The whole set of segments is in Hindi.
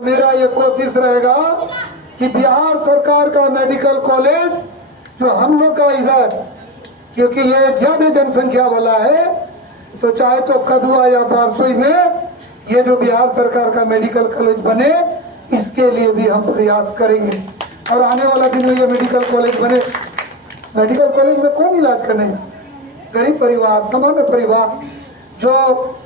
मेरा ये कोशिश रहेगा कि बिहार सरकार का मेडिकल कॉलेज जो हम लोग का इधर, क्योंकि ये ज्यादा जनसंख्या वाला है, तो चाहे तो कदुआ या बारसोई में ये जो बिहार सरकार का मेडिकल कॉलेज बने, इसके लिए भी हम प्रयास करेंगे। और आने वाला दिन में ये मेडिकल कॉलेज बने। मेडिकल कॉलेज में कौन इलाज करने जाए? गरीब परिवार, सामान्य परिवार जो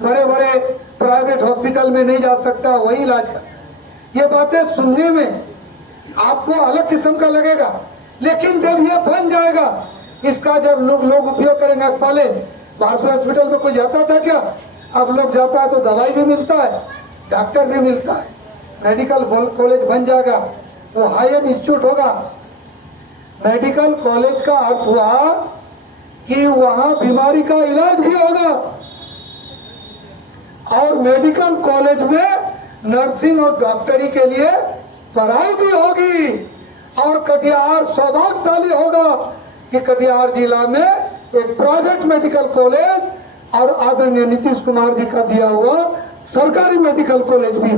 बड़े बड़े प्राइवेट हॉस्पिटल में नहीं जा सकता, वही इलाज कर। ये बातें सुनने में आपको अलग किस्म का लगेगा, लेकिन जब ये बन जाएगा, इसका जब लोग उपयोग करेंगे। पहले बारसोई हॉस्पिटल में कोई जाता था क्या? अब लोग जाता है तो दवाई भी मिलता है, डॉक्टर भी मिलता है। मेडिकल कॉलेज बन जाएगा तो हाई एंड इंस्टीट्यूट होगा। मेडिकल कॉलेज का अर्थ हुआ कि वहां बीमारी का इलाज भी होगा, और मेडिकल कॉलेज में नर्सिंग और डॉक्टरी के लिए पढ़ाई भी होगी। और कटिहार सौभाग्यशाली होगा कि कटिहार जिला में एक प्राइवेट मेडिकल कॉलेज और आदरणीय नीतीश कुमार जी का दिया हुआ सरकारी मेडिकल कॉलेज भी।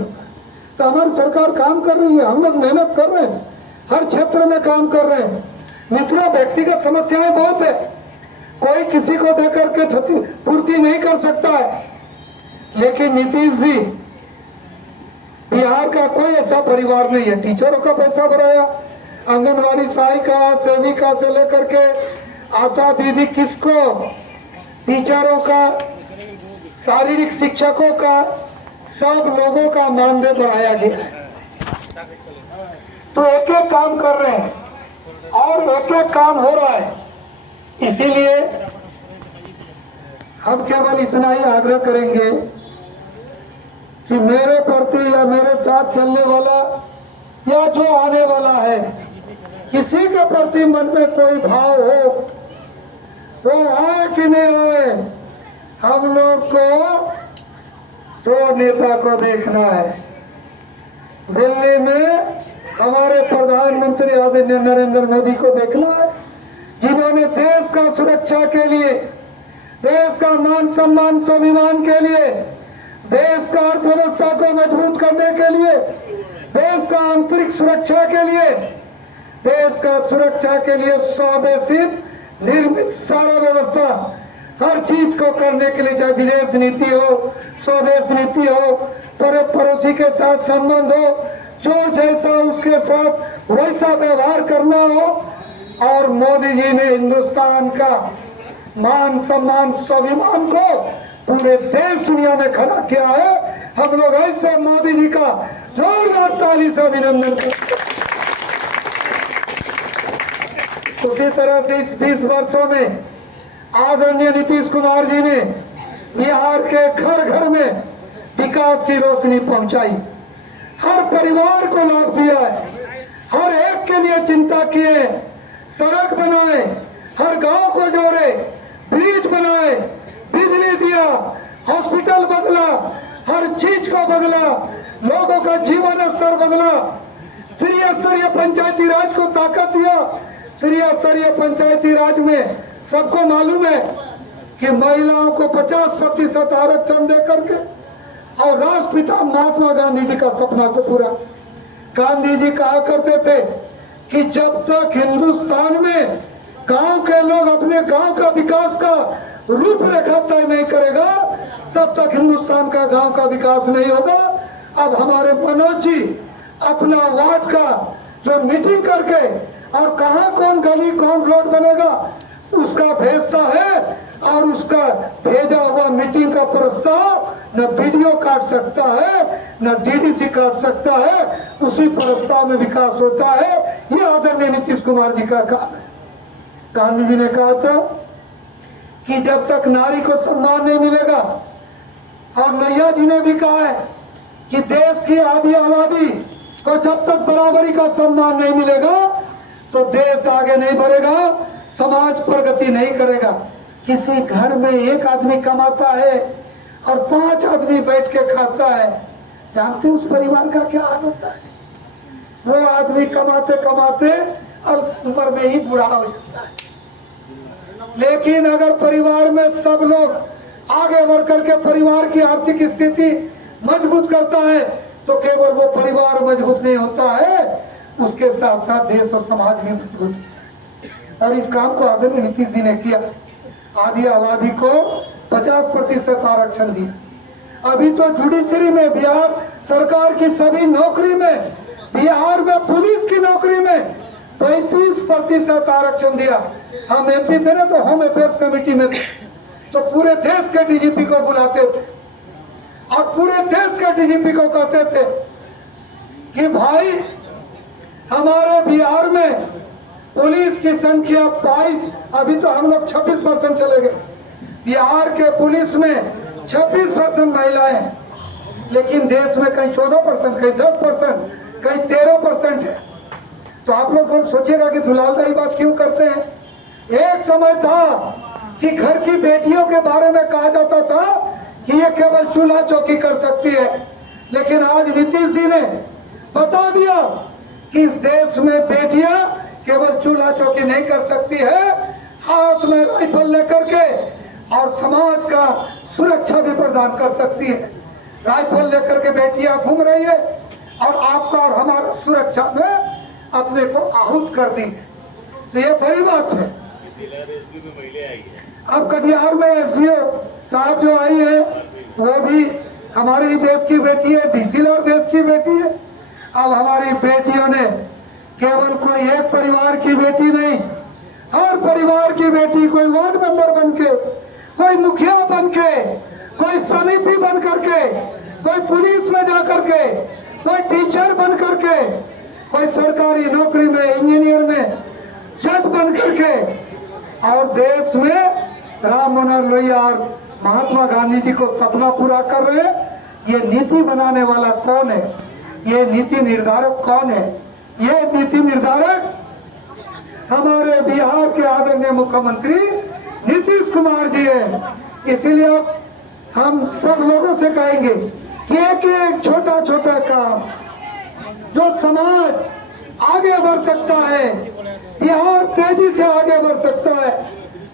तो हमारी सरकार काम कर रही है, हम लोग मेहनत कर रहे हैं, हर क्षेत्र में काम कर रहे हैं। मित्रों, व्यक्तिगत समस्याएं बहुत है, कोई किसी को देकर के क्षति पूर्ति नहीं कर सकता है, लेकिन नीतीश जी, बिहार का कोई ऐसा परिवार नहीं है, टीचरों का पैसा बढ़ाया, आंगनवाड़ी सहायिका सेविका से लेकर के आशा दीदी, किसको, टीचरों का, शारीरिक शिक्षकों का, सब लोगों का मानदेय बढ़ाया गया है। तो एक एक काम कर रहे हैं और एक एक काम हो रहा है। इसीलिए हम केवल इतना ही आग्रह करेंगे कि मेरे प्रति या मेरे साथ चलने वाला या जो आने वाला है, किसी के प्रति मन में कोई भाव हो, वो आए कि नहीं आए, हम लोग को तो नेता को देखना है। दिल्ली में हमारे प्रधानमंत्री आदरणीय नरेंद्र मोदी को देखना है, जिन्होंने देश का सुरक्षा के लिए, देश का मान सम्मान स्वाभिमान के लिए, देश का अर्थव्यवस्था को मजबूत करने के लिए, देश का आंतरिक सुरक्षा के लिए, देश का सुरक्षा के लिए स्वदेशित निर्मित सारा व्यवस्था, हर चीज को करने के लिए, चाहे विदेश नीति हो, स्वदेश नीति हो, पड़ोसी के साथ संबंध हो, जो जैसा उसके साथ वैसा व्यवहार करना हो। और मोदी जी ने हिंदुस्तान का मान सम्मान स्वाभिमान को पूरे देश दुनिया में खड़ा किया है। हम लोग ऐसे मोदी जी का जोरदार ताली से अभिनंदन करते हैं। उसी तरह से इस 20 वर्षों में आदरणीय नीतीश कुमार जी ने बिहार के घर घर में विकास की रोशनी पहुंचाई, हर परिवार को लाभ दिया है, हर एक के लिए चिंता किए, सड़क बनाए, हर गांव को जोड़े, ब्रिज बनाए, बिजली दिया, हॉस्पिटल बदला, हर चीज को बदला, लोगों का जीवन स्तर बदला, त्रिस्तरीय पंचायती राज को ताकत दिया। त्रिस्तरीय पंचायती राज में सबको मालूम है कि महिलाओं को 50% आरक्षण दे करके, और राष्ट्रपिता महात्मा गांधी जी का सपना को पूरा। गांधी जी कहा करते थे कि जब तक हिंदुस्तान में गांव के लोग अपने गांव का विकास का रूपरेखा तय नहीं करेगा, तब तक हिंदुस्तान का गांव का विकास नहीं होगा। अब हमारे मनोज जी अपना वार्ड का जो मीटिंग करके, और कहाँ कौन गली कौन रोड बनेगा उसका भेजता है, और उसका भेजा हुआ मीटिंग का प्रस्ताव न वीडियो काट सकता है, न डीडीसी काट सकता है, उसी प्रस्ताव में विकास होता है। ये आदरणीय नीतीश कुमार जी का काम है। गांधी जी ने कहा था कि जब तक नारी को सम्मान नहीं मिलेगा, और नैया जी ने भी कहा है कि देश की आधी आबादी को जब तक बराबरी का सम्मान नहीं मिलेगा तो देश आगे नहीं बढ़ेगा, समाज प्रगति नहीं करेगा। किसी घर में एक आदमी कमाता है और 5 आदमी बैठ के खाता है, जानते उस परिवार का क्या हाल होता है? वो आदमी कमाते कमाते अल्प उम्र में ही बूढ़ा हो जाता है। लेकिन अगर परिवार में सब लोग आगे बढ़ करके परिवार की आर्थिक स्थिति मजबूत करता है, तो केवल वो परिवार मजबूत नहीं होता है, उसके साथ साथ देश और समाज भी मजबूत। और इस काम को आदरणीय नीतीश जी ने किया। आदि आबादी को 50% आरक्षण दिया। अभी तो जुडिशरी में, बिहार सरकार की सभी नौकरी में, बिहार में पुलिस की नौकरी में 35% आरक्षण दिया। हम एमपी थे ना, तो होम अफेयर्स कमेटी में थे, तो पूरे देश के डीजीपी को बुलाते थे और पूरे देश के डीजीपी को कहते थे कि भाई हमारे बिहार में पुलिस की संख्या 22, अभी तो हम लोग 26% चले गए। बिहार के पुलिस में 26% महिलाएं हैं, लेकिन देश में कहीं 14%, कहीं 10%, कहीं 13% है। तो आप लोग सोचिएगा कि दुलालदाई बात क्यों करते हैं। एक समय था कि घर की बेटियों के बारे में कहा जाता था कि ये केवल चूल्हा चौकी कर सकती है, लेकिन आज नीतीश जी ने बता दिया कि इस देश में बेटियां केवल चूल्हा चौकी नहीं कर सकती है, हाथ में राइफल लेकर के और समाज का सुरक्षा भी प्रदान कर सकती है। राइफल लेकर के बेटियां घूम रही है और आपका और हमारा सुरक्षा में अपने को आहूत कर दी। तो ये बड़ी बात है। अब कटिहार में एसडीओ साहब जो आई है, वो भी हमारे ही देश की बेटी है, डीसीलर देश की बेटी है। अब हमारी बेटियों ने केवल कोई एक परिवार की बेटी नहीं, हर परिवार की बेटी, कोई वार्ड मेंबर बन के, कोई मुखिया बन के, कोई समिति बन करके, कोई पुलिस में जा करके, कोई टीचर बन करके, कोई सरकारी नौकरी में, इंजीनियर में, जज बन करके, और देश में राम मनोहर लोहिया और महात्मा गांधी जी को सपना पूरा कर रहे हैं। ये नीति बनाने वाला कौन है? ये नीति निर्धारक कौन है? ये नीति निर्धारक हमारे बिहार के आदरणीय मुख्यमंत्री नीतीश कुमार जी है। इसीलिए हम सब लोगों से कहेंगे कि एक छोटा छोटा काम जो समाज आगे बढ़ सकता है, बिहार तेजी से आगे बढ़ सकता है,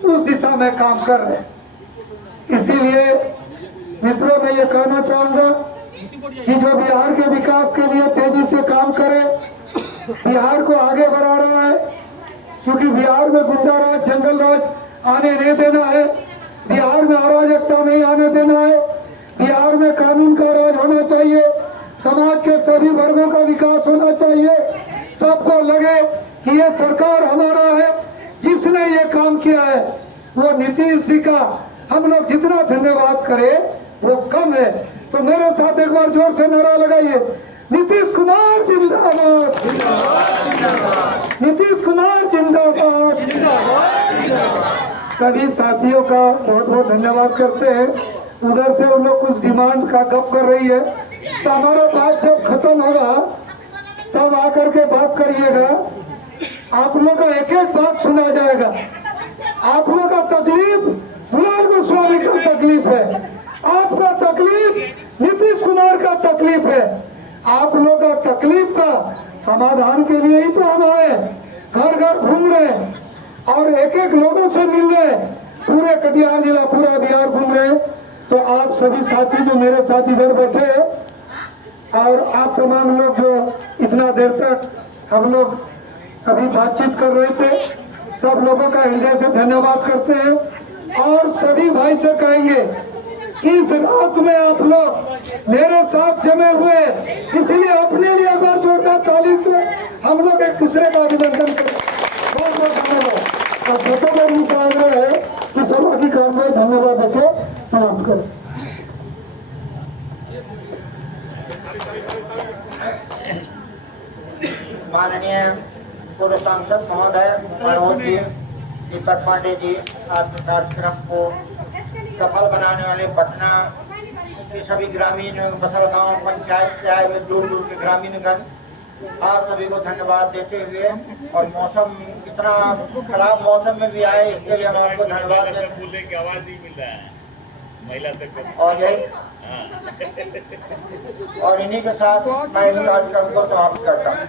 उस दिशा में काम कर रहे हैं। इसीलिए मित्रों, मैं ये कहना चाहूंगा कि जो बिहार के विकास के लिए तेजी से काम करे, बिहार को आगे बढ़ा रहा है, क्योंकि बिहार में गुंडा राज, जंगल राज आने नहीं देना है, बिहार में अराजकता नहीं आने देना है, बिहार में कानून का राज होना चाहिए, समाज के सभी वर्गों का विकास होना चाहिए। सबको लगे कि ये सरकार हमारा है, जिसने ये काम किया है। वो नीतीश जी का हम लोग जितना धन्यवाद करें वो कम है। तो मेरे साथ एक बार जोर से नारा लगाइए, नीतीश कुमार जिंदाबाद, नीतीश कुमार जिंदाबाद। सभी साथियों का बहुत बहुत धन्यवाद करते हैं। उधर से उन लोग कुछ डिमांड का गप कर रही है, तो हमारा बात जब खत्म होगा तब आकर के बात करिएगा। आप लोग का एक एक बात सुना जाएगा। आप लोग का तकलीफ दुलाल गोस्वामी का तकलीफ है, आपका तकलीफ नीतीश कुमार का तकलीफ है। आप लोग का तकलीफ का समाधान के लिए ही तो हम आए, घर घर घूम रहे और एक एक लोगों से मिल रहे, पूरे कटिहार जिला, पूरा बिहार घूम रहे। तो आप सभी साथी जो मेरे साथ इधर बैठे और आप तमाम लोग जो इतना देर तक हम लोग अभी बातचीत कर रहे थे, सब लोगों का हृदय से धन्यवाद करते हैं। और सभी भाई से कहेंगे कि इस रात में आप लोग मेरे साथ जमे हुए, इसलिए अपने लिए एक बार जोरदार ताली से हम लोग एक दूसरे का अभिनंदन करें। बहुत बहुत धन्यवाद। और छोटा सा मुझे आग्रह है कि सभा की कार्यवाही धन्यवाद देके समाप्त करें। माननीय पूर्व सांसद महोदय मनोज जी, दीपक पांडे जी, आज कार्यक्रम को सफल बनाने वाले पटना के सभी ग्रामीण बसल गाँव पंचायत से आए हुए दूर दूर के ग्रामीणगण, आप सभी को धन्यवाद देते हुए, और मौसम इतना खराब मौसम में भी आए इसके लिए हम आपको धन्यवाद देते हैं। और इन्हीं के साथ मैं इस कार्यक्रम को समाप्त करता हूँ।